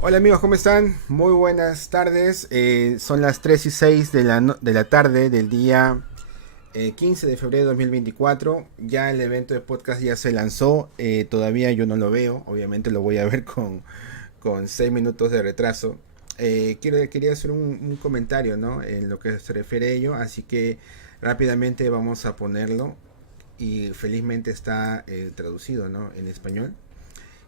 Hola amigos, ¿cómo están? Muy buenas tardes. Son las 3 y 6 de la tarde del día 15 de febrero de 2024. Ya el evento de podcast ya se lanzó. Todavía yo no lo veo. Obviamente lo voy a ver con 6 minutos de retraso. Quería hacer un comentario, ¿no? En lo que se refiere a ello. Así que rápidamente vamos a ponerlo. Y felizmente está traducido, ¿no? En español.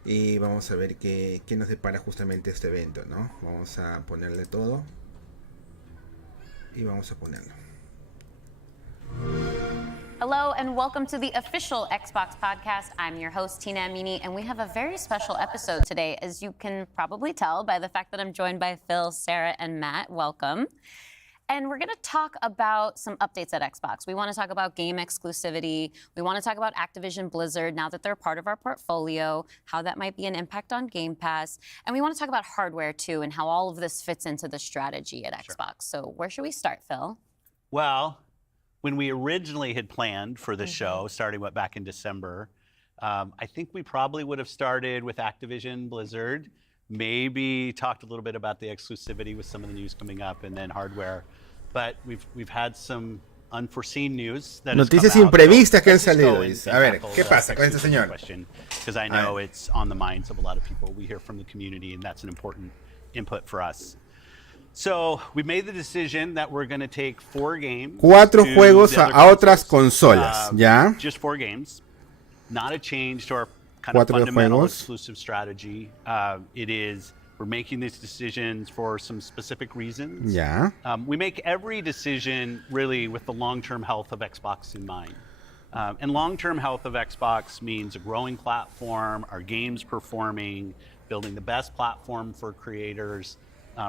Y vamos a ver qué nos depara justamente este evento, ¿no? Vamos a ponerle todo. Y vamos a ponerlo. Hello and welcome to the official Xbox podcast. I'm your host, Tina Amini, and we have a very special episode today, as you can probably tell by the fact that I'm joined by Phil, Sarah, and Matt. Welcome. And we're going to talk about some updates at Xbox. We want to talk about game exclusivity. We want to talk about Activision Blizzard now that they're part of our portfolio, how that might be an impact on Game Pass. And we want to talk about hardware too and how all of this fits into the strategy at Xbox. So where should we start, Phil? Well, when we originally had planned for the show, starting back in December, I think we probably would have started with Activision Blizzard, maybe talked a little bit about the exclusivity with some of the news coming up, and then hardware. But we've had some unforeseen news that Noticias imprevistas que han salido. A ver, ¿qué pasa con este señor? Because I know it's on the minds of a lot of people. We hear from the community, and that's an important input for us. So we made the decision that we're going to take 4 games. 4 juegos a otras consolas, ¿ya? Just 4 games. Not a change to our kind of fundamental exclusive strategy. It is, we're making these decisions for some specific reasons. Yeah. We make every decision really with the long-term health of Xbox in mind. And long-term health of Xbox means a growing platform, our games performing, building the best platform for creators,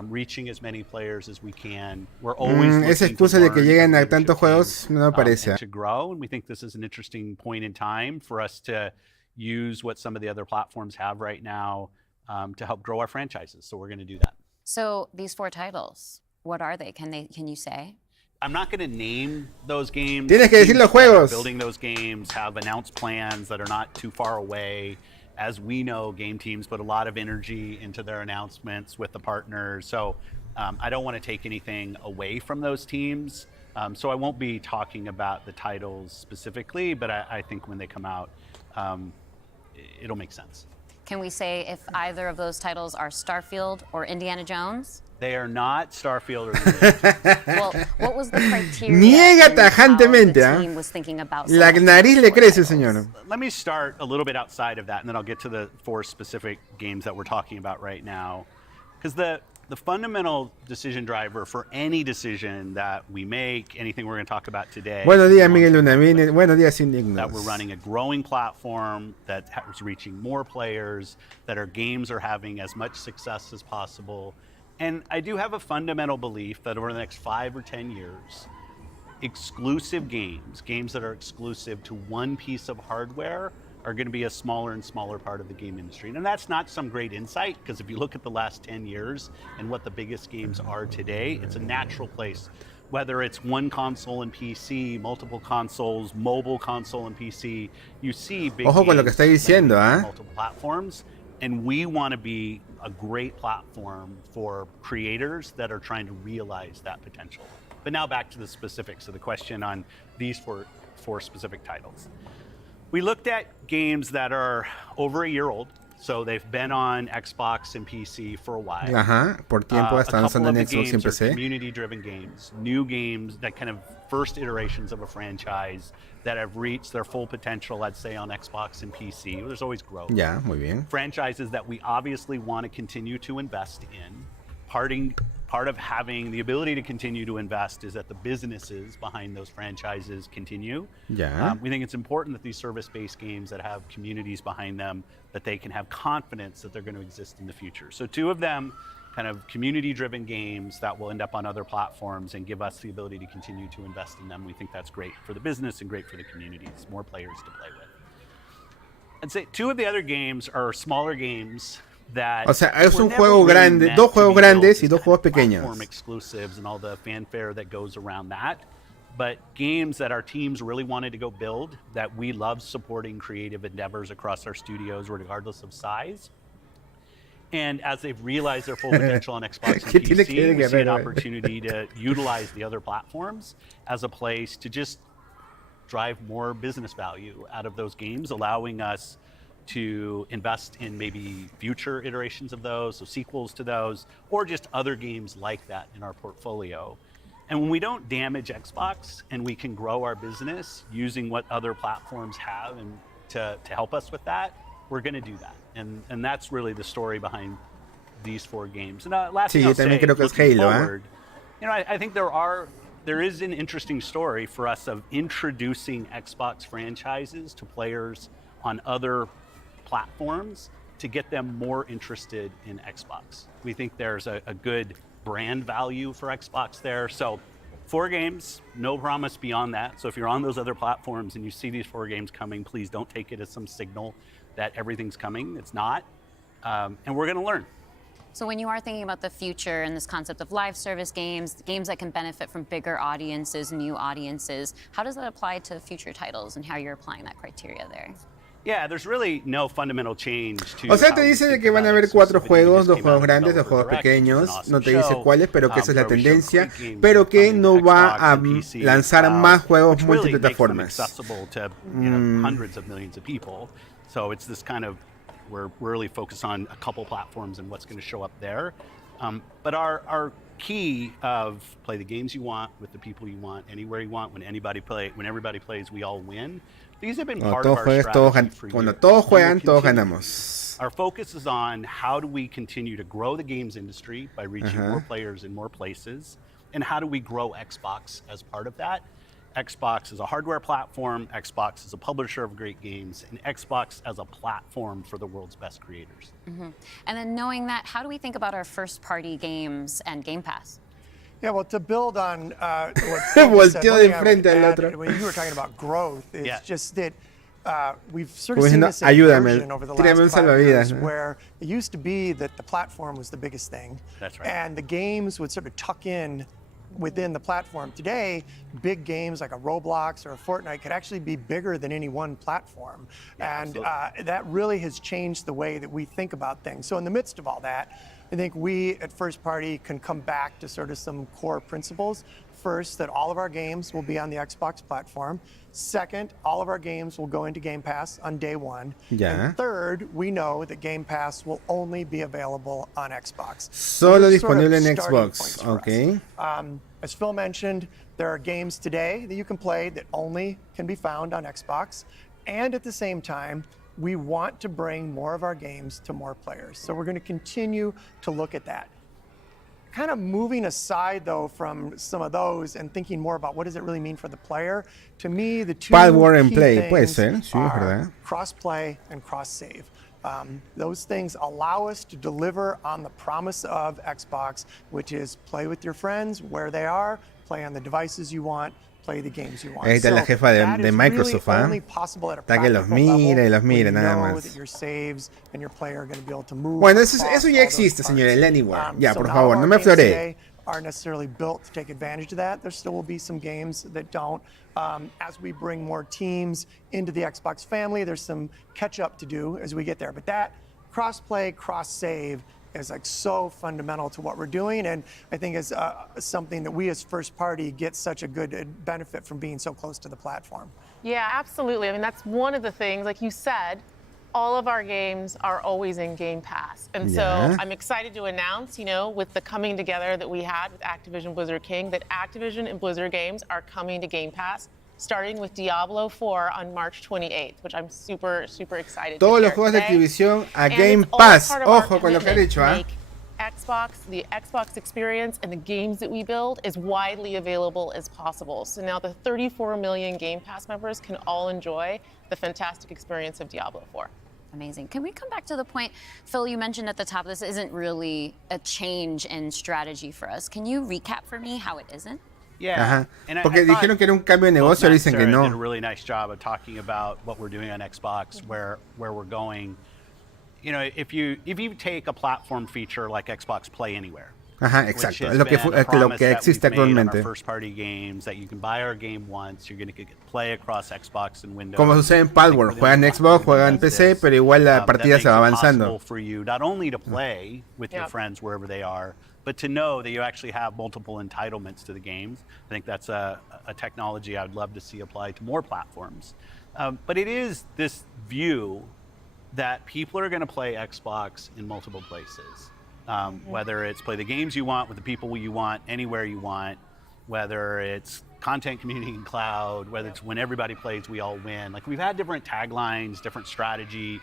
reaching as many players as we can. We're always esa excusa de que lleguen a tantos juegos no me parece. To grow, and we think this is an interesting point in time for us to use what some of the other platforms have right now to help grow our franchises. So we're going to do that. So these 4 titles, what are they? Can you say? I'm not going to name those games. Tienes que decir los juegos. Building those games have announced plans that are not too far away. As we know, game teams put a lot of energy into their announcements with the partners. So I don't want to take anything away from those teams. So I won't be talking about the titles specifically, but I think when they come out, it'll make sense. Can we say if either of those titles are Starfield or Indiana Jones? They are not Starfield or Indiana Jones. Well, what was the criteria? Niega tajantemente, the team was thinking about La nariz le crece, señor. Let me start a little bit outside of that, and then I'll get to the 4 specific games that we're talking about right now. Because the fundamental decision driver for any decision that we make, anything we're going to talk about today. Buenos días, Miguel Luna. Buenos días, indignos. That we're running a growing platform that is reaching more players, that our games are having as much success as possible. And I do have a fundamental belief that over the next 5 or 10 years, exclusive games that are exclusive to one piece of hardware, are going to be a smaller and smaller part of the game industry. And that's not some great insight, because if you look at the last 10 years and what the biggest games are today, it's a natural place. Whether it's one console and PC, multiple consoles, mobile console and PC, you see big Ojo con lo que está diciendo, multiple platforms. And we want to be a great platform for creators that are trying to realize that potential. But now back to the specifics of the question on these 4 specific titles. We looked at games that are over a year old, so they've been on Xbox and PC for a while. Ajá, por tiempo están usando en Xbox y en PC. Community-driven games, new games, that kind of first iterations of a franchise that have reached their full potential, I'd say, on Xbox and PC. There's always growth. Ya, muy bien. Franchises that we obviously want to continue to invest in. Part of having the ability to continue to invest is that the businesses behind those franchises continue. Yeah. We think it's important that these service-based games that have communities behind them, that they can have confidence that they're going to exist in the future. So 2 of them, kind of community-driven games that will end up on other platforms and give us the ability to continue to invest in them. We think that's great for the business and great for the communities, more players to play with. I'd say 2 of the other games are smaller games. O sea, es un juego grande, 2 juegos grandes y 2 juegos pequeños. Exclusives and all the fanfare that goes around that, but games that our teams really wanted to go build, that we love supporting creative endeavors across our studios regardless of size. And as they've realized their full potential on Xbox and ¿Qué tiene que ver PC, we see an Guerrero? opportunity to utilize the other platforms as a place to just drive more business value out of those games, allowing us to invest in maybe future iterations of those, so sequels to those, or just other games like that in our portfolio. And when we don't damage Xbox and we can grow our business using what other platforms have and to help us with that, we're going to do that. And that's really the story behind these 4 games. And last thing Sí, yo I'll también say, creo que es looking Halo, forward, I think there is an interesting story for us of introducing Xbox franchises to players on other platforms to get them more interested in Xbox. We think there's a good brand value for Xbox there. So 4 games, no promise beyond that. So if you're on those other platforms and you see these 4 games coming, please don't take it as some signal that everything's coming. It's not. And we're going to learn. So when you are thinking about the future and this concept of live service games, games that can benefit from bigger audiences, new audiences, how does that apply to future titles and how you're applying that criteria there? Yeah, there's really no fundamental change to O sea, how te we dice de think que van a about haber 4 exclusivity. juegos, Just 2 came out juegos of grandes, 2 Developer juegos Direct, which is an pequeños. awesome No te dice show, cuáles, pero que esa es la where we showed tendencia. great games Pero that que come no in va Xbox a and PC and lanzar cloud, más juegos which really makes them multiplataformas. accessible to hundreds of millions of people. So it's this kind of, we're really focused on a couple platforms and what's going to show up there. But our key of play the games you want with the people you want, anywhere you want, when everybody plays, we all win. These have been part of our strategy for years. Cuando todos juegan, And we'll todos continue. ganamos. Our focus is on how do we continue to grow the games industry by reaching more players in more places, and how do we grow Xbox as part of that. Xbox is a hardware platform, Xbox is a publisher of great games, and Xbox as a platform for the world's best creators. And then knowing that, how do we think about our first-party games and Game Pass? Yeah, well, to build on what Phil Volteó said, de one thing I would frente al add otro. when you were talking about growth, it's Yeah. just that we've sort of Como seen diciendo, this ayúdame, inversion over the tírame un last 5 salvavidas, years, ¿no? where it used to be that the platform was the biggest thing, That's right. and the games would sort of tuck in within the platform. Today, big games like a Roblox or a Fortnite could actually be bigger than any one platform. Yeah, And absolutely. that really has changed the way that we think about things. So in the midst of all that, I think we at First Party can come back to sort of some core principles. First, that all of our games will be on the Xbox platform. Second, all of our games will go into Game Pass on day 1. Ya. And third, we know that Game Pass will only be available on Xbox. Solo Those are sort of disponible en starting Xbox. points for us. Ok. As Phil mentioned, there are games today that you can play that only can be found on Xbox. And at the same time, we want to bring more of our games to more players. So we're going to continue to look at that. Kind of moving aside, though, from some of those and thinking more about what does it really mean for the player, to me, the two Pad War and key Play, puede things ser, sí, es are verdad. cross-play and cross-save. Those things allow us to deliver on the promise of Xbox, which is play with your friends where they are, play on the devices you want, play the games you want. Ahí está la jefa de Microsoft, really ¿ah? only possible at a Está que los practical mira y level los mira, when you nada know más. that your saves and your player are going to be able to move. Bueno, eso across ya all those existe, señor, parts. el Anywhere. Ya, So por not favor, all no our me games floree. today aren't necessarily built to take advantage of that. There still will be some games that don't. As we bring more teams into the Xbox family, there's some catch up to do as we get there. But that cross-play, cross-save is like so fundamental to what we're doing, and I think is something that we as First Party get such a good benefit from being so close to the platform. Yeah, absolutely. I mean, that's one of the things, like you said, all of our games are always in Game Pass. And Yeah. so I'm excited to announce, with the coming together that we had with Activision Blizzard King, that Activision and Blizzard games are coming to Game Pass, starting with Diablo 4 on March 28th, which I'm super, super excited Todos to los share juegos de today. Activision a And Game it's all Pass. part of our Ojo con lo que ha commitment dicho, to ¿ah? make the Xbox experience and the games that we build as widely available as possible. So now the 34 million Game Pass members can all enjoy the fantastic experience of Diablo 4. Amazing. Can we come back to the point, Phil, you mentioned at the top, this isn't really a change in strategy for us. Can you recap for me how it isn't? Yeah. Ajá. And I Porque thought dijeron que era un cambio de both negocio, Matt dicen and que Sarah no. did a really nice job of talking about what we're doing on Xbox, where we're going. If you take a platform feature like Xbox Play Anywhere, Ajá, which exacto. has Es lo que, been a promise that existe we've made on actualmente. our first party games, that you can buy our game once, you're going to play across Xbox and Windows. Como sucede en I think Palworld, we're the juegan only en Xbox, platform that juegan en does PC, this, pero igual la that partida se makes va it avanzando. possible for you not only to play with your friends wherever they are, but to know that you actually have multiple entitlements to the games. I think that's a technology I'd love to see applied to more platforms. But it is this view that people are going to play Xbox in multiple places. Whether it's play the games you want with the people you want, anywhere you want, whether it's content community and cloud, whether it's when everybody plays, we all win. Like, we've had different taglines, different strategy,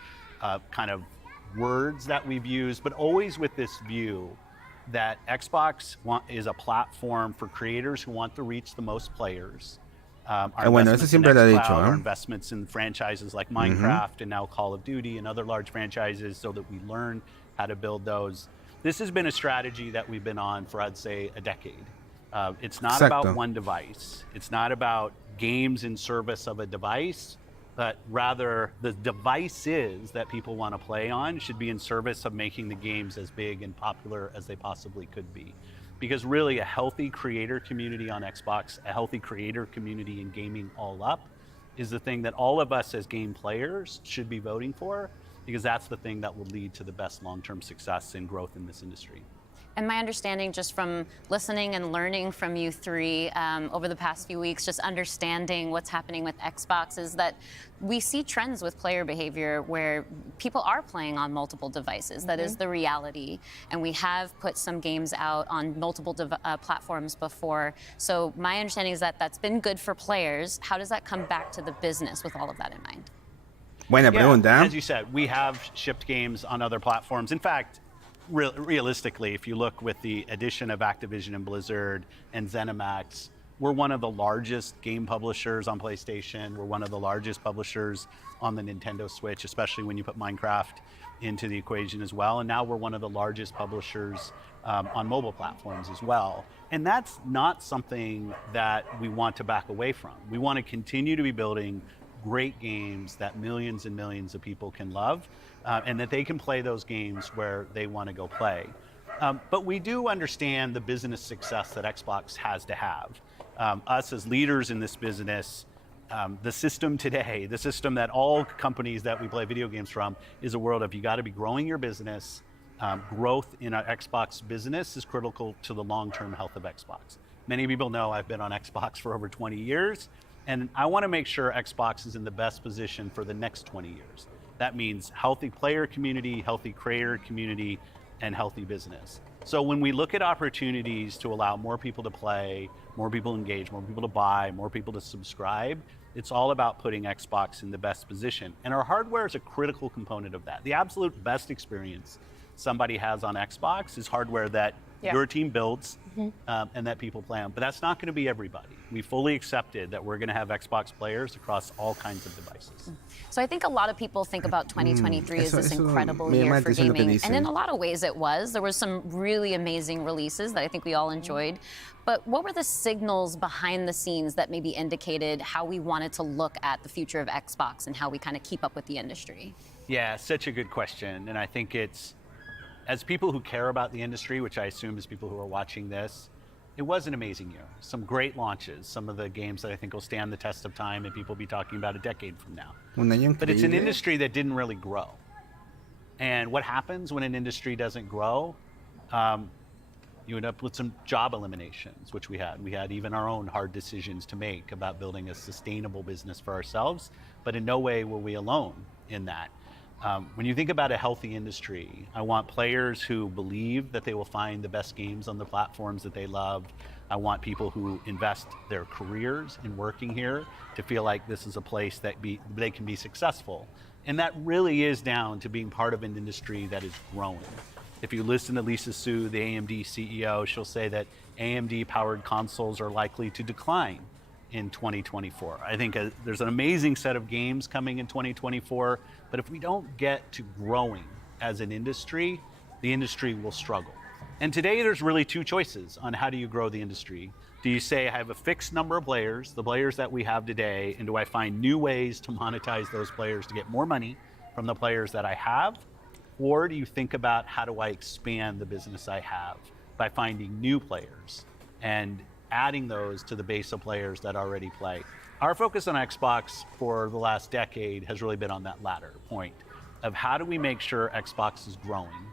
kind of words that we've used, but always with this view that Xbox is a platform for creators who want to reach the most players. Our bueno, eso investments siempre in lo he xCloud, dicho, our ¿eh? investments in franchises like Minecraft and now Call of Duty and other large franchises, so that we learn how to build those. This has been a strategy that we've been on for, I'd say, a decade. It's not Exacto. about one device. It's not about games in service of a device, but rather the devices that people want to play on should be in service of making the games as big and popular as they possibly could be. Because really, a healthy creator community on Xbox, a healthy creator community in gaming all up, is the thing that all of us as game players should be voting for, because that's the thing that will lead to the best long-term success and growth in this industry. And my understanding, just from listening and learning from you three over the past few weeks, just understanding what's happening with Xbox, is that we see trends with player behavior where people are playing on multiple devices. That is the reality. And we have put some games out on multiple platforms before. So my understanding is that that's been good for players. How does that come back to the business with all of that in mind? Buena pregunta. As you said, we have shipped games on other platforms. In fact, realistically, if you look with the addition of Activision and Blizzard and ZeniMax, we're one of the largest game publishers on PlayStation. We're one of the largest publishers on the Nintendo Switch, especially when you put Minecraft into the equation as well. And now we're one of the largest publishers on mobile platforms as well. And that's not something that we want to back away from. We want to continue to be building great games that millions and millions of people can love, and that they can play those games where they want to go play. But we do understand the business success that Xbox has to have. Us as leaders in this business, the system today, the system that all companies that we play video games from, is a world of you got to be growing your business. Growth in our Xbox business is critical to the long-term health of Xbox. Many people know I've been on Xbox for over 20 years. And I want to make sure Xbox is in the best position for the next 20 years. That means healthy player community, healthy creator community, and healthy business. So when we look at opportunities to allow more people to play, more people to engage, more people to buy, more people to subscribe, it's all about putting Xbox in the best position. And our hardware is a critical component of that. The absolute best experience somebody has on Xbox is hardware that your team builds and that people play on. But that's not going to be everybody. We fully accepted that we're going to have Xbox players across all kinds of devices. So I think a lot of people think about 2023 as this incredible me year llama for la atención lo que gaming. dicen. And in a lot of ways it was. There were some really amazing releases that I think we all enjoyed. But what were the signals behind the scenes that maybe indicated how we wanted to look at the future of Xbox and how we kind of keep up with the industry? Yeah, such a good question. And I think it's, as people who care about the industry, which I assume is people who are watching this, it was an amazing year. Some great launches, some of the games that I think will stand the test of time and people will be talking about a decade from now. Un año But it's an increíble. industry that didn't really grow. And what happens when an industry doesn't grow? You end up with some job eliminations, which we had. We had even our own hard decisions to make about building a sustainable business for ourselves, but in no way were we alone in that. When you think about a healthy industry, I want players who believe that they will find the best games on the platforms that they love. I want people who invest their careers in working here to feel like this is a place that they can be successful. And that really is down to being part of an industry that is growing. If you listen to Lisa Su, the AMD CEO, she'll say that AMD-powered consoles are likely to decline in 2024. I think there's an amazing set of games coming in 2024, but if we don't get to growing as an industry, the industry will struggle. And today there's really two choices on how do you grow the industry. Do you say I have a fixed number of players, the players that we have today, and do I find new ways to monetize those players to get more money from the players that I have? Or do you think about how do I expand the business I have by finding new players and adding those to the base of players that already play. Our focus on Xbox for the last decade has really been on that latter point of how do we make sure Xbox is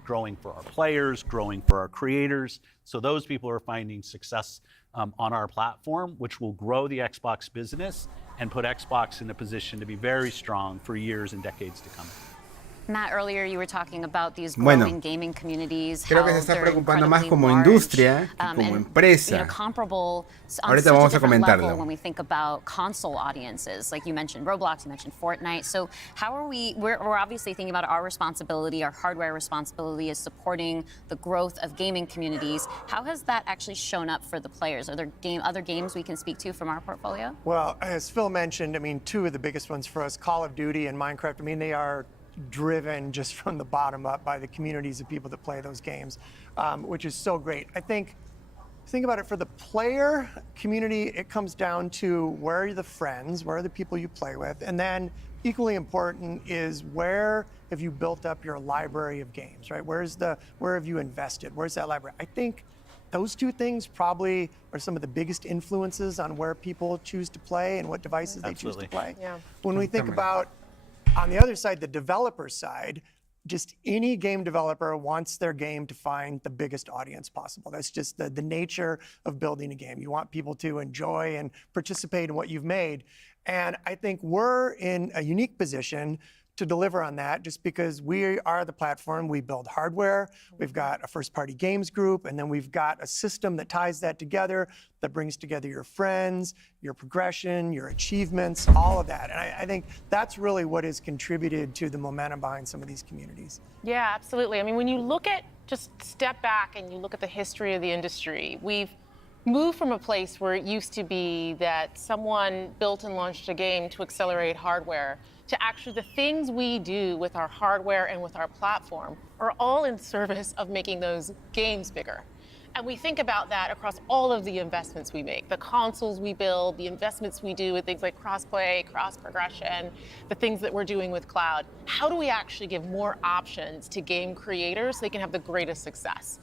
growing for our players, growing for our creators, so those people are finding success on our platform, which will grow the Xbox business and put Xbox in a position to be very strong for years and decades to come. Matt, earlier you were talking about these Bueno, growing gaming communities. creo que se está preocupando más como industria que como empresa. Ahorita vamos a comentarlo. When we think about console audiences, like you mentioned Roblox, you mentioned Fortnite. So how are we're obviously thinking about our responsibility, our hardware responsibility is supporting the growth of gaming communities. How has that actually shown up for the players? Are there other games we can speak to from our portfolio? Well, as Phil mentioned, I mean, two of the biggest ones for us, Call of Duty and Minecraft, I mean, they are driven just from the bottom up by the communities of people that play those games, which is so great. I think about it for the player community, it comes down to where are the friends, where are the people you play with, and then equally important is where have you built up your library of games, right? Where have you invested? Where's that library? I think those two things probably are some of the biggest influences on where people choose to play and what devices they choose to play. Yeah. When we think about on the other side, the developer side, just any game developer wants their game to find the biggest audience possible. That's just the nature of building a game. You want people to enjoy and participate in what you've made. And I think we're in a unique position to deliver on that just because we are the platform. We build hardware, we've got a first-party games group, and then we've got a system that ties that together, that brings together your friends, your progression, your achievements, all of that. And I think that's really what has contributed to the momentum behind some of these communities. Yeah, absolutely. I mean, when you look at, just step back and you look at the history of the industry, we've moved from a place where it used to be that someone built and launched a game to accelerate hardware to actually the things we do with our hardware and with our platform are all in service of making those games bigger. And we think about that across all of the investments we make, the consoles we build, the investments we do with things like cross-play, cross-progression, the things that we're doing with cloud. How do we actually give more options to game creators so they can have the greatest success?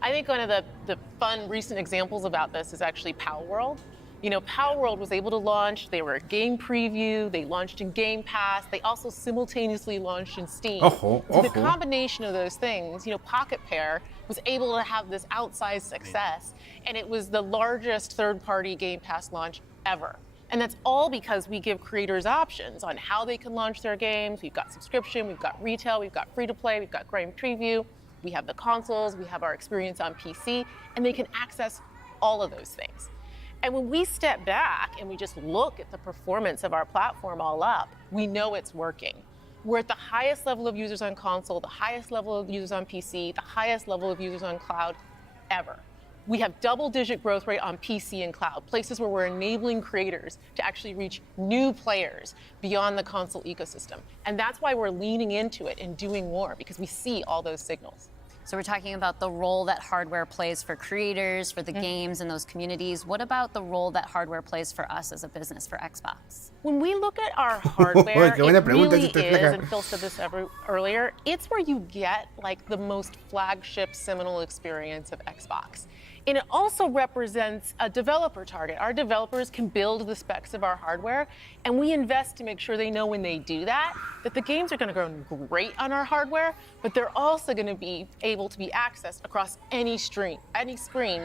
I think one of the fun recent examples about this is actually Power World. You know, Power World was able to launch, they were a game preview, they launched in Game Pass, they also simultaneously launched in Steam. So the combination of those things, you know, Pocket Pair was able to have this outsized success, and it was the largest third-party Game Pass launch ever. And that's all because we give creators options on how they can launch their games. We've got subscription, we've got retail, we've got free-to-play, we've got game preview, we have the consoles, we have our experience on PC, and they can access all of those things. And when we step back and we just look at the performance of our platform all up, we know it's working. We're at the highest level of users on console, the highest level of users on PC, the highest level of users on cloud ever. We have double-digit growth rate on PC and cloud, places where we're enabling creators to actually reach new players beyond the console ecosystem. And that's why we're leaning into it and doing more, because we see all those signals. So we're talking about the role that hardware plays for creators, for the games and those communities. What about the role that hardware plays for us as a business, for Xbox? When we look at our hardware, it really is, and Phil said this earlier, it's where you get like the most flagship seminal experience of Xbox. And it also represents a developer target. Our developers can build the specs of our hardware, and we invest to make sure they know when they do that the games are going to go great on our hardware, but they're also going to be able to be accessed across any screen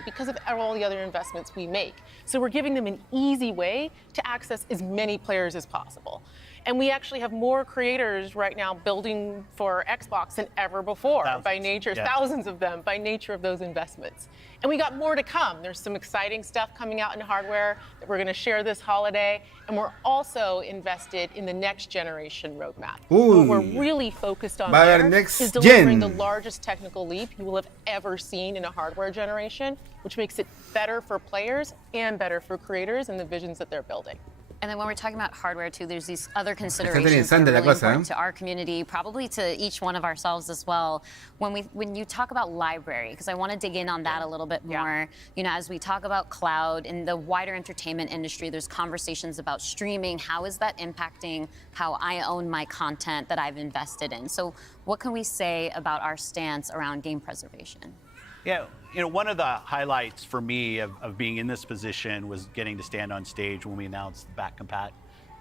because of all the other investments we make. So we're giving them an easy way to access as many players as possible. And we actually have more creators right now building for Xbox than ever before, by nature, thousands of them, by nature of those investments. And we got more to come. There's some exciting stuff coming out in hardware that we're going to share this holiday. And we're also invested in the next generation roadmap. What we're really focused on there is delivering the largest technical leap you will have ever seen in a hardware generation, which makes it better for players and better for creators and the visions that they're building. And then when we're talking about hardware too, there's these other considerations that are really important to our community, probably to each one of ourselves as well. When you talk about library, because I want to dig in on that a little bit more. You know, as we talk about cloud in the wider entertainment industry, there's conversations about streaming. How is that impacting how I own my content that I've invested in? So what can we say about our stance around game preservation? Yeah, one of the highlights for me of being in this position was getting to stand on stage when we announced the back compat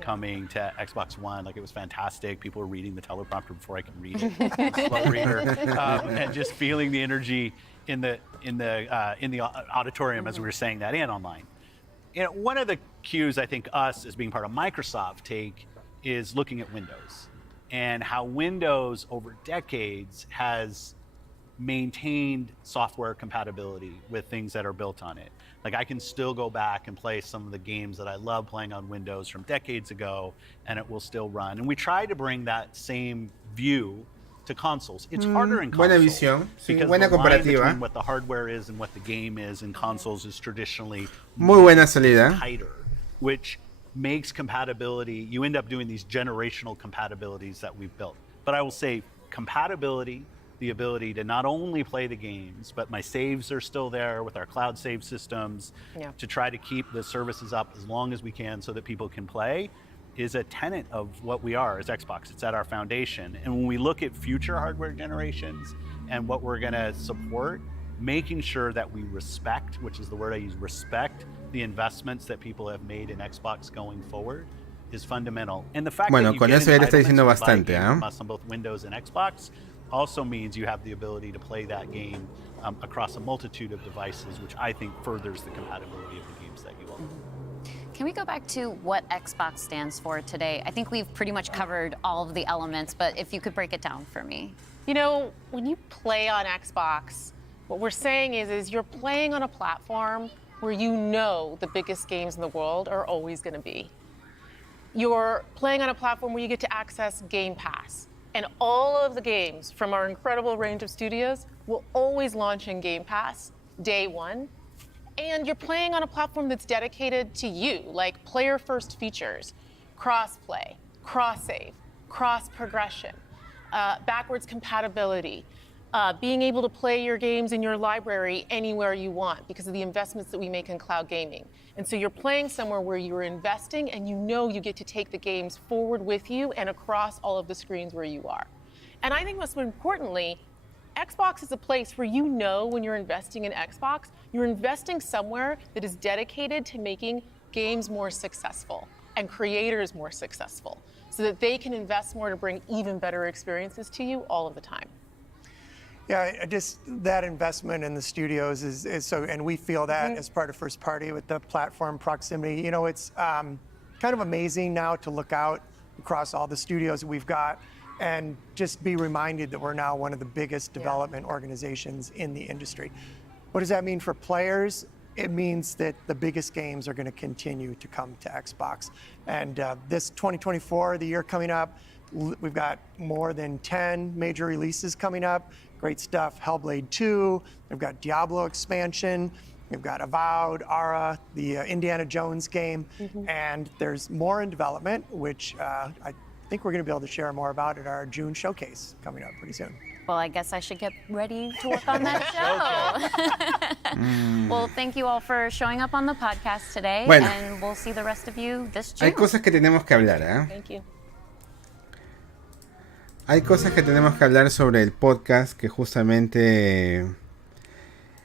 coming to Xbox One. Like, it was fantastic. People were reading the teleprompter before I could read it. Slow reader, and just feeling the energy in the auditorium as we were saying that and online. One of the cues I think us as being part of Microsoft take is looking at Windows and how Windows over decades has maintained software compatibility with things that are built on it. Like, I can still go back and play some of the games that I love playing on Windows from decades ago, and it will still run. And we try to bring that same view to consoles. It's harder in consoles. Buena visión, sí, because buena the line comparativa. between what the hardware is and what the game is in consoles is traditionally Muy buena salida. tighter, which makes compatibility, you end up doing these generational compatibilities that we've built. But I will say compatibility, the ability to not only play the games, but my saves are still there with our cloud save systems to try to keep the services up as long as we can so that people can play, is a tenet of what we are as Xbox. It's at our foundation. And when we look at future hardware generations and what we're going to support, making sure that we respect, which is the word I use, respect the investments that people have made in Xbox going forward is fundamental. And the fact that you con get eso ya le está diciendo entitlements to buy bastante, games on both Windows and Xbox also means you have the ability to play that game across a multitude of devices, which I think furthers the compatibility of the games that you own. Can we go back to what Xbox stands for today? I think we've pretty much covered all of the elements, but if you could break it down for me. When you play on Xbox, what we're saying is you're playing on a platform where the biggest games in the world are always going to be. You're playing on a platform where you get to access Game Pass. And all of the games from our incredible range of studios will always launch in Game Pass day one. And you're playing on a platform that's dedicated to you, like player-first features, cross-play, cross-save, cross-progression, backwards compatibility, being able to play your games in your library anywhere you want because of the investments that we make in cloud gaming. And so you're playing somewhere where you're investing and you get to take the games forward with you and across all of the screens where you are. And I think most importantly, Xbox is a place where when you're investing in Xbox, you're investing somewhere that is dedicated to making games more successful and creators more successful so that they can invest more to bring even better experiences to you all of the time. Yeah, just that investment in the studios is so, and we feel that as part of first party with the platform proximity. It's kind of amazing now to look out across all the studios that we've got and just be reminded that we're now one of the biggest development organizations in the industry. What does that mean for players? It means that the biggest games are going to continue to come to Xbox. And this 2024, the year coming up, we've got more than 10 major releases coming up. Great stuff. Hellblade 2, we've got Diablo expansion, we've got Avowed, Ara, the Indiana Jones game, and there's more in development, which I think we're going to be able to share more about at our June showcase coming up pretty soon. Well, I guess I should get ready to work on that show. Well, thank you all for showing up on the podcast today, and we'll see the rest of you this June. Hay cosas que tenemos que hablar, ¿eh? Thank you. Hay cosas que tenemos que hablar sobre el podcast que justamente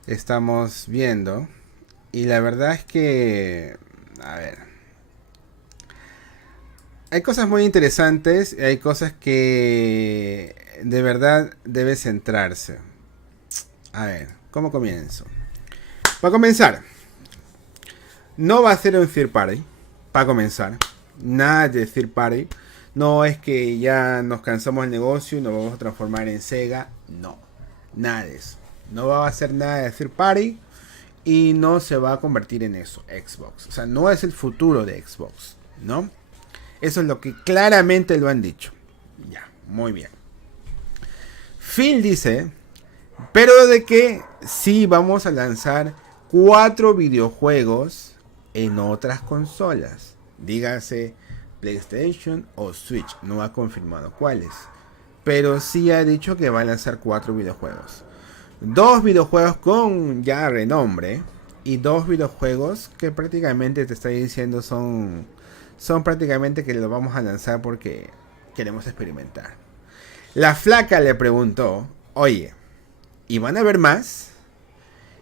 estamos viendo. Y la verdad es que, hay cosas muy interesantes y hay cosas que de verdad debe centrarse. ¿Cómo comienzo? Para comenzar, no va a ser un third party. Para comenzar, nada de third party. No es que ya nos cansamos del negocio y nos vamos a transformar en Sega. No, nada de eso. No va a hacer nada de third party y no se va a convertir en eso, Xbox. O sea, no es el futuro de Xbox, ¿no? Eso es lo que claramente lo han dicho. Ya, muy bien. Phil dice, pero de que sí vamos a lanzar 4 videojuegos en otras consolas. Dígase PlayStation o Switch. No ha confirmado cuáles. Pero sí ha dicho que va a lanzar 4 videojuegos. 2 videojuegos con ya renombre. Y 2 videojuegos que prácticamente te está diciendo son prácticamente que los vamos a lanzar porque queremos experimentar. La flaca le preguntó, oye, ¿y van a haber más?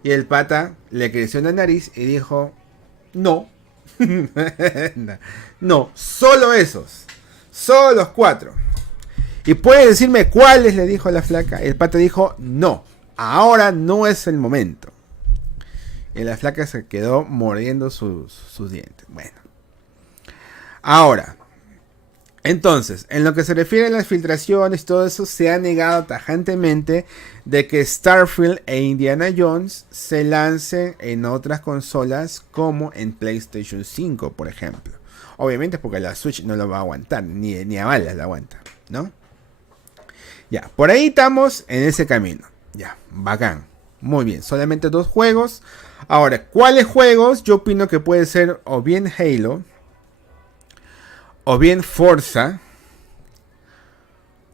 Y el pata le creció la nariz y dijo, no. No, solo esos. Solo los 4. ¿Y puede decirme cuáles? Le dijo la flaca. El pata dijo, no. Ahora no es el momento. Y la flaca se quedó mordiendo sus dientes. Bueno. Ahora. Entonces, en lo que se refiere a las filtraciones, todo eso se ha negado tajantemente de que Starfield e Indiana Jones se lancen en otras consolas como en PlayStation 5, por ejemplo. Obviamente porque la Switch no lo va a aguantar, ni a balas la aguanta, ¿no? Ya, por ahí estamos en ese camino. Ya, bacán. Muy bien, solamente 2 juegos. Ahora, ¿cuáles juegos? Yo opino que puede ser o bien Halo, o bien Forza,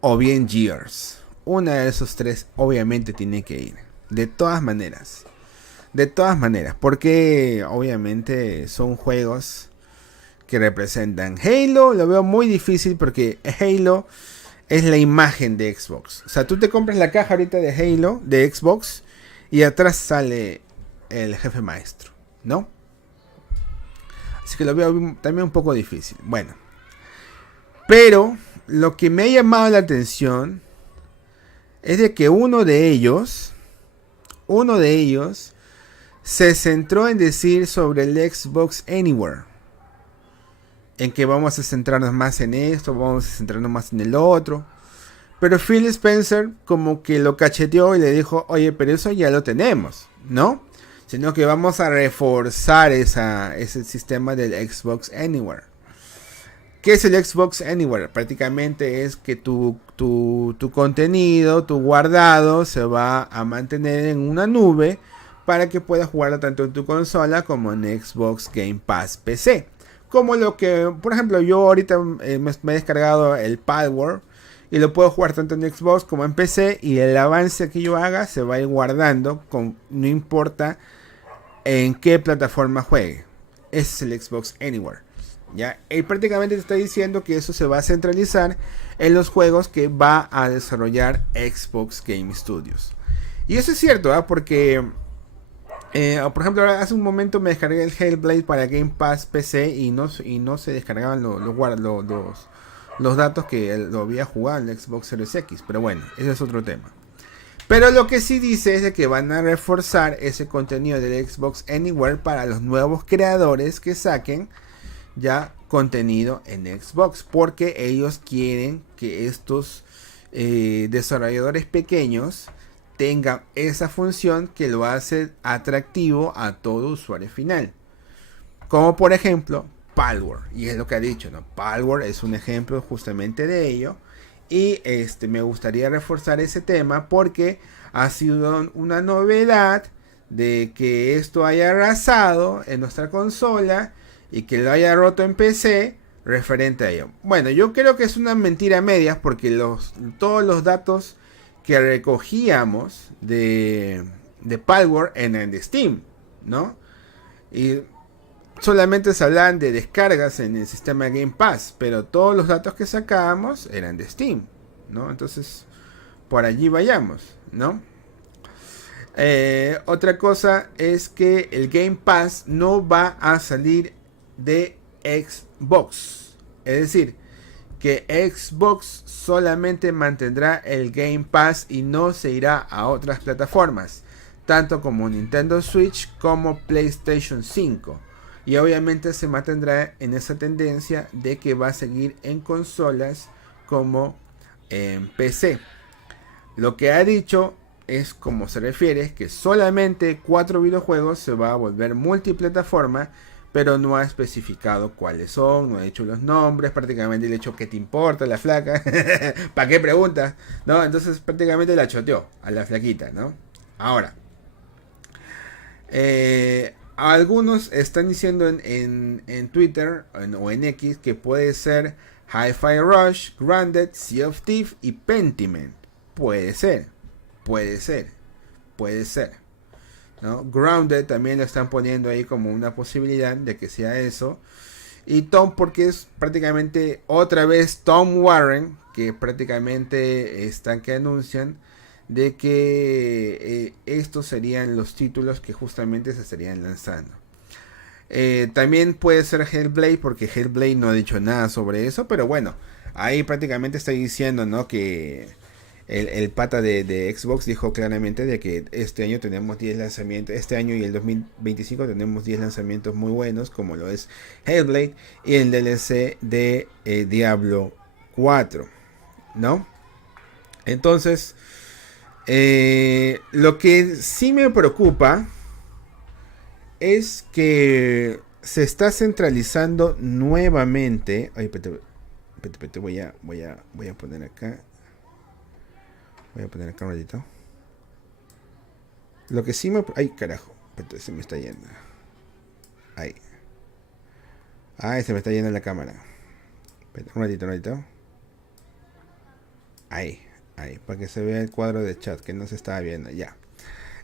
o bien Gears. Una de esos 3 obviamente tiene que ir. De todas maneras. De todas maneras. Porque obviamente son juegos que representan. Halo lo veo muy difícil porque Halo es la imagen de Xbox. O sea, tú te compras la caja ahorita de Halo, de Xbox, y atrás sale el jefe maestro, ¿no? Así que lo veo también un poco difícil. Bueno. Pero lo que me ha llamado la atención es de que uno de ellos se centró en decir sobre el Xbox Anywhere. En que vamos a centrarnos más en esto, vamos a centrarnos más en el otro. Pero Phil Spencer como que lo cacheteó y le dijo, oye, pero eso ya lo tenemos, ¿no? Sino que vamos a reforzar ese sistema del Xbox Anywhere. ¿Qué es el Xbox Anywhere? Prácticamente es que tu contenido, tu guardado, se va a mantener en una nube para que puedas jugarlo tanto en tu consola como en Xbox Game Pass PC. Como lo que, por ejemplo, yo ahorita me he descargado el Palworld y lo puedo jugar tanto en Xbox como en PC, y el avance que yo haga se va a ir guardando, no importa en qué plataforma juegue. Ese es el Xbox Anywhere. ¿Ya? Y prácticamente te está diciendo que eso se va a centralizar en los juegos que va a desarrollar Xbox Game Studios. Y eso es cierto, ¿eh? Porque por ejemplo, hace un momento me descargué el Hellblade para Game Pass PC y no se descargaban los datos que lo había jugado en el Xbox Series X. Pero bueno, ese es otro tema. Pero lo que sí dice es de que van a reforzar ese contenido del Xbox Anywhere para los nuevos creadores que saquen ya contenido en Xbox, porque ellos quieren que estos desarrolladores pequeños tengan esa función que lo hace atractivo a todo usuario final, como por ejemplo Palworld, y es lo que ha dicho, ¿no? Palworld es un ejemplo justamente de ello, y me gustaría reforzar ese tema porque ha sido una novedad de que esto haya arrasado en nuestra consola y que lo haya roto en PC referente a ello. Bueno, yo creo que es una mentira a medias porque todos los datos que recogíamos de Palworld eran de Steam, ¿no? Y solamente se hablaban de descargas en el sistema Game Pass, pero todos los datos que sacábamos eran de Steam, ¿no? Entonces, por allí vayamos, ¿no? Otra cosa es que el Game Pass no va a salir de Xbox, es decir, que Xbox solamente mantendrá el Game Pass y no se irá a otras plataformas, tanto como Nintendo Switch como PlayStation 5, y obviamente se mantendrá en esa tendencia de que va a seguir en consolas como en PC. Lo que ha dicho es, como se refiere, que solamente 4 videojuegos se va a volver multiplataforma, pero no ha especificado cuáles son, no ha dicho los nombres, prácticamente le ha dicho ¿qué te importa la flaca? ¿Para qué preguntas? ¿No? Entonces prácticamente la choteó a la flaquita, ¿no? Ahora, algunos están diciendo en Twitter o en X que puede ser Hi-Fi Rush, Grounded, Sea of Thieves y Pentiment. Puede ser, ¿no? Grounded también lo están poniendo ahí como una posibilidad de que sea eso. Y Tom, porque es prácticamente otra vez Tom Warren, que prácticamente están que anuncian de que estos serían los títulos que justamente se estarían lanzando. También puede ser Hellblade, porque Hellblade no ha dicho nada sobre eso, pero bueno, ahí prácticamente está diciendo, ¿no?, que el pata de Xbox dijo claramente de que este año tenemos 10 lanzamientos, este año y el 2025 tenemos 10 lanzamientos muy buenos, como lo es Hellblade y el DLC de Diablo 4, ¿no? Entonces, lo que sí me preocupa es que se está centralizando nuevamente. Ay, espérate, voy a poner acá. Voy a poner acá un ratito. Lo que sí me... Ay, carajo. Espérate, se me está yendo. Ahí. Ay, se me está yendo la cámara. Espérate, un ratito. Ahí, para que se vea el cuadro de chat, que no se estaba viendo, ya.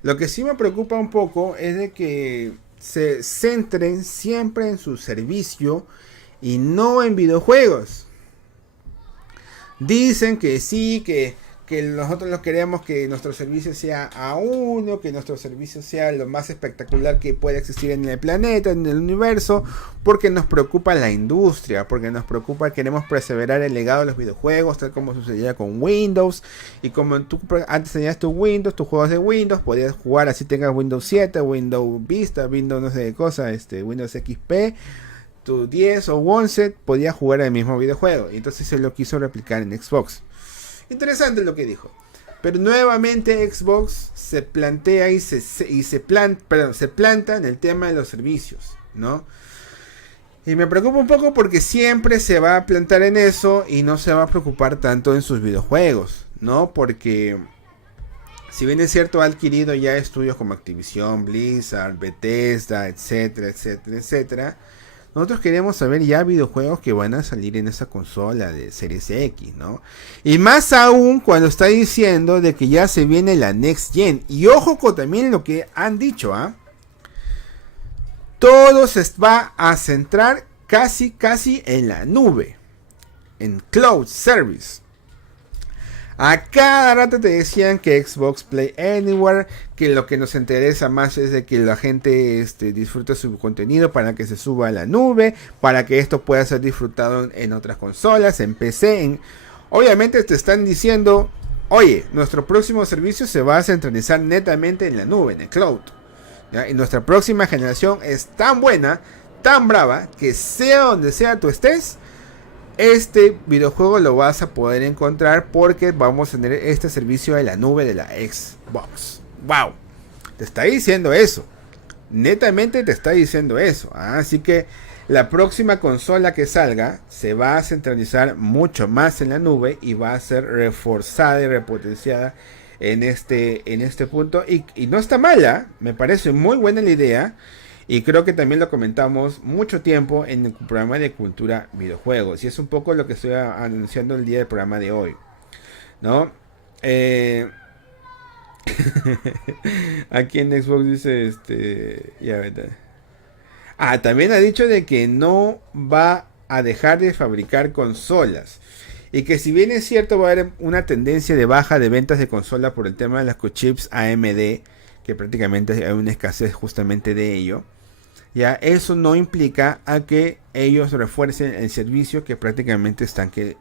Lo que sí me preocupa un poco es de que se centren siempre en su servicio y no en videojuegos. Dicen que sí, que nosotros lo queremos que nuestro servicio sea A1, que nuestro servicio sea lo más espectacular que pueda existir en el planeta, en el universo, porque nos preocupa la industria, porque nos preocupa, queremos perseverar el legado de los videojuegos, tal como sucedía con Windows, y como tú antes tenías tu Windows, tus juegos de Windows, podías jugar así tengas Windows 7, Windows Vista, Windows no sé qué cosa, Windows XP, tu 10 o 11, podías jugar el mismo videojuego, y entonces se lo quiso replicar en Xbox. Interesante lo que dijo. Pero nuevamente Xbox se plantea se planta en el tema de los servicios, ¿no? Y me preocupa un poco porque siempre se va a plantar en eso y no se va a preocupar tanto en sus videojuegos, ¿no? Porque si bien es cierto, ha adquirido ya estudios como Activision, Blizzard, Bethesda, etcétera. Nosotros queremos saber ya videojuegos que van a salir en esa consola de Series X, ¿no? Y más aún cuando está diciendo de que ya se viene la Next Gen. Y ojo con también lo que han dicho, ¿ah? Todo se va a centrar casi en la nube. En Cloud Service. A cada rato te decían que Xbox Play Anywhere, que lo que nos interesa más es de que la gente disfrute su contenido para que se suba a la nube, para que esto pueda ser disfrutado en otras consolas, en PC. Obviamente te están diciendo, oye, nuestro próximo servicio se va a centralizar netamente en la nube, en el cloud, ¿ya? Y nuestra próxima generación es tan buena, tan brava, que sea donde sea tú estés, este videojuego lo vas a poder encontrar porque vamos a tener este servicio de la nube de la Xbox. ¡Wow! Te está diciendo eso. Netamente te está diciendo eso. Así que la próxima consola que salga se va a centralizar mucho más en la nube y va a ser reforzada y repotenciada en este punto. Y no está mala. Me parece muy buena la idea. Y creo que también lo comentamos mucho tiempo en el programa de Cultura Videojuegos. Y es un poco lo que estoy anunciando el día del programa de hoy, ¿no? Aquí en Xbox dice, ya verdad. También ha dicho de que no va a dejar de fabricar consolas. Y que si bien es cierto va a haber una tendencia de baja de ventas de consola por el tema de las chips AMD, que prácticamente hay una escasez justamente de ello. Ya, eso no implica a que ellos refuercen el servicio que prácticamente están que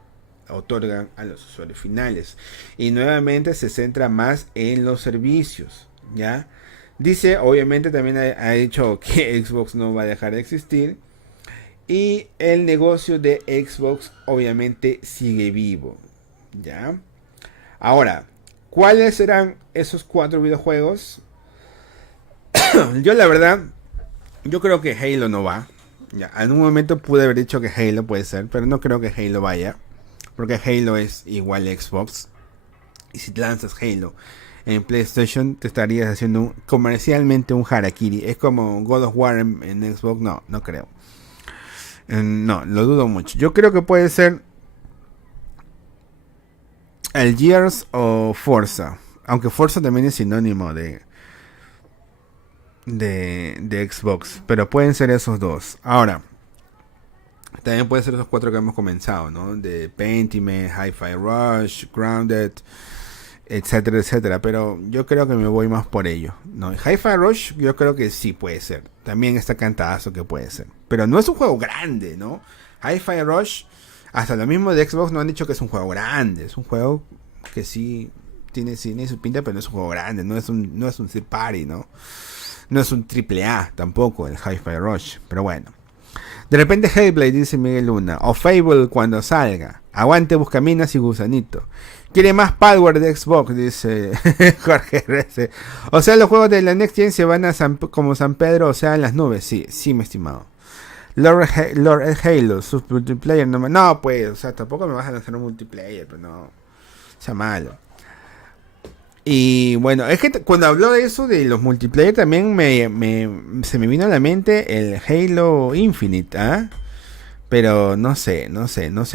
otorgan a los usuarios finales. Y nuevamente se centra más en los servicios. Ya, dice, obviamente también ha dicho que Xbox no va a dejar de existir. Y el negocio de Xbox obviamente sigue vivo. Ya. Ahora, ¿cuáles serán esos 4 videojuegos? Yo la verdad, yo creo que Halo no va. Ya, en un momento pude haber dicho que Halo puede ser, pero no creo que Halo vaya. Porque Halo es igual a Xbox. Y si lanzas Halo en PlayStation, te estarías haciendo comercialmente un harakiri. Es como God of War en Xbox. No creo. No, lo dudo mucho. Yo creo que puede ser el Gears o Forza. Aunque Forza también es sinónimo de Xbox. Pero pueden ser esos dos. Ahora, también pueden ser esos 4 que hemos comenzado, ¿no? De Pentiment, Hi-Fi Rush, Grounded. etcétera, etcétera. Pero yo creo que me voy más por ello, ¿no? Hi-Fi Rush yo creo que sí puede ser. También está cantadazo que puede ser. Pero no es un juego grande, ¿no? Hi-Fi Rush, hasta lo mismo de Xbox no han dicho que es un juego grande. Es un juego que sí tiene su pinta, pero no es un juego grande. No es un third party, ¿no? No es un triple A tampoco el Hi-Fi Rush. Pero bueno. De repente Hellblade, dice Miguel Luna. O Fable cuando salga. Aguante Buscaminas y Gusanito. Quiere más power de Xbox, dice Jorge Rece. O sea, los juegos de la Next Gen se van a como San Pedro, o sea, en las nubes. Sí, mi estimado. Lord Halo, su multiplayer no, pues, o sea, tampoco me vas a lanzar un multiplayer, pero no. O sea, malo. Y bueno, es que cuando habló de eso, de los multiplayer, también se me vino a la mente el Halo Infinite, ¿ah? Pero no sé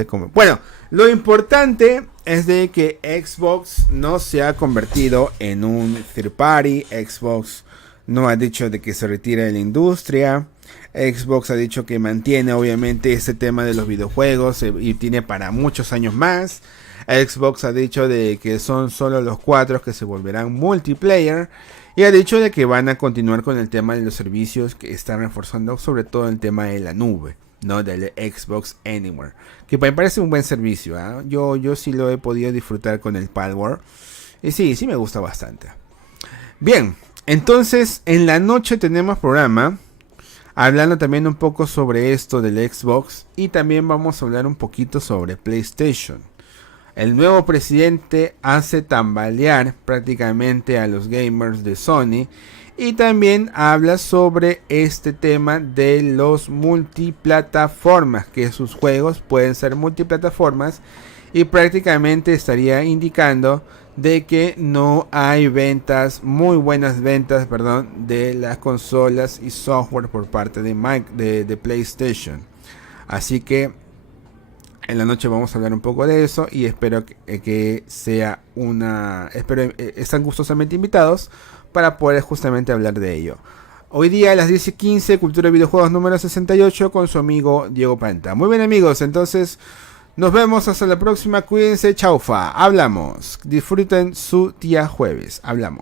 cómo. Bueno, lo importante es de que Xbox no se ha convertido en un third party. Xbox no ha dicho de que se retira de la industria. Xbox ha dicho que mantiene obviamente este tema de los videojuegos y tiene para muchos años más. Xbox ha dicho de que son solo los 4 que se volverán multiplayer. Y ha dicho de que van a continuar con el tema de los servicios que están reforzando, sobre todo el tema de la nube, ¿no? Del Xbox Anywhere, que me parece un buen servicio, ¿eh? Yo sí lo he podido disfrutar con el Power. Y sí me gusta bastante. Bien, entonces en la noche tenemos programa hablando también un poco sobre esto del Xbox. Y también vamos a hablar un poquito sobre PlayStation. El nuevo presidente hace tambalear prácticamente a los gamers de Sony. Y también habla sobre este tema de los multiplataformas, que sus juegos pueden ser multiplataformas. Y prácticamente estaría indicando de que no hay muy buenas ventas, de las consolas y software por parte de PlayStation. Así que en la noche vamos a hablar un poco de eso y espero que sea están gustosamente invitados para poder justamente hablar de ello. Hoy día a las 10:15, Cultura de Videojuegos número 68 con su amigo Diego Panta. Muy bien, amigos, entonces nos vemos hasta la próxima. Cuídense, chaufa. Hablamos. Disfruten su día jueves. Hablamos.